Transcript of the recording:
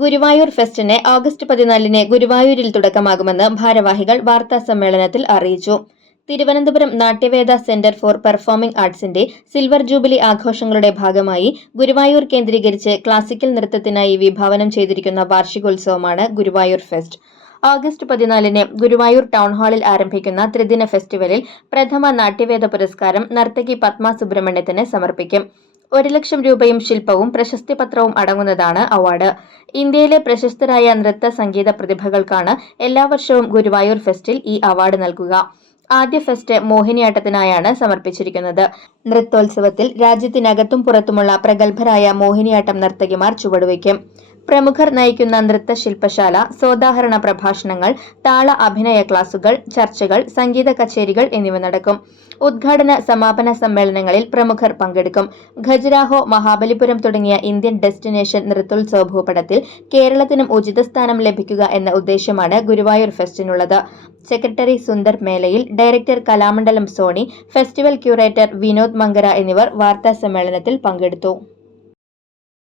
Guruvayur ഫെസ്റ്റിന് August പതിനാലിന് ഗുരുവായൂരിൽ തുടക്കമാകുമെന്ന് ഭാരവാഹികൾ വാർത്താ സമ്മേളനത്തിൽ അറിയിച്ചു. Thiruvananthapuram Natyaveda centre for performing ആർട്സിന്റെ silver jubilee ആഘോഷങ്ങളുടെ ഭാഗമായി ഗുരുവായൂർ കേന്ദ്രീകരിച്ച് ക്ലാസിക്കൽ നൃത്തത്തിനായി വിഭാവനം ചെയ്തിരിക്കുന്ന വാർഷികോത്സവമാണ് ഗുരുവായൂർ ഫെസ്റ്റ്. ഓഗസ്റ്റ് പതിനാലിന് ഗുരുവായൂർ ടൗൺ ഹാളിൽ ആരംഭിക്കുന്ന ത്രിദിന ഫെസ്റ്റിവലിൽ പ്രഥമ നാട്യവേദ പുരസ്കാരം നർത്തകി പത്മ സുബ്രഹ്മണ്യത്തിന് സമർപ്പിക്കും. ഒരു ലക്ഷം രൂപയും ശില്പവും പ്രശസ്തി പത്രവും അടങ്ങുന്നതാണ് അവാർഡ്. ഇന്ത്യയിലെ പ്രശസ്തരായ നൃത്ത സംഗീത പ്രതിഭകൾക്കാണ് എല്ലാ വർഷവും ഗുരുവായൂർ ഫെസ്റ്റിൽ ഈ അവാർഡ് നൽകുക. ആദ്യ ഫെസ്റ്റ് മോഹിനിയാട്ടത്തിനായാണ് സമർപ്പിച്ചിരിക്കുന്നത്. നൃത്തോത്സവത്തിൽ രാജ്യത്തിനകത്തും പുറത്തുമുള്ള പ്രഗത്ഭരായ മോഹിനിയാട്ടം നർത്തകിമാർ ചുവടുവയ്ക്കും. പ്രമുഖർ നയിക്കുന്ന നൃത്ത നൃത്തശില്പശാല സോദാഹരണ പ്രഭാഷണങ്ങൾ താള അഭിനയ ക്ലാസുകൾ ചർച്ചകൾ സംഗീത കച്ചേരികൾ എന്നിവ നടക്കും. ഉദ്ഘാടന സമാപന സമ്മേളനങ്ങളിൽ പ്രമുഖർ പങ്കെടുക്കും. ഖജുരാഹോ മഹാബലിപുരം തുടങ്ങിയ ഇന്ത്യൻ ഡെസ്റ്റിനേഷൻ നൃത്തോത്സവ ഭൂപടത്തിൽ കേരളത്തിനും ഉചിത സ്ഥാനം ലഭിക്കുക എന്ന ഉദ്ദേശമാണ് Guruvayur ഫെസ്റ്റിനുള്ളത്. Secretary Sundar Melayil director Kalamandalam Soni festival curator Vinod Mankara എന്നിവർ വാർത്താ സമ്മേളനത്തിൽ പങ്കെടുത്തു.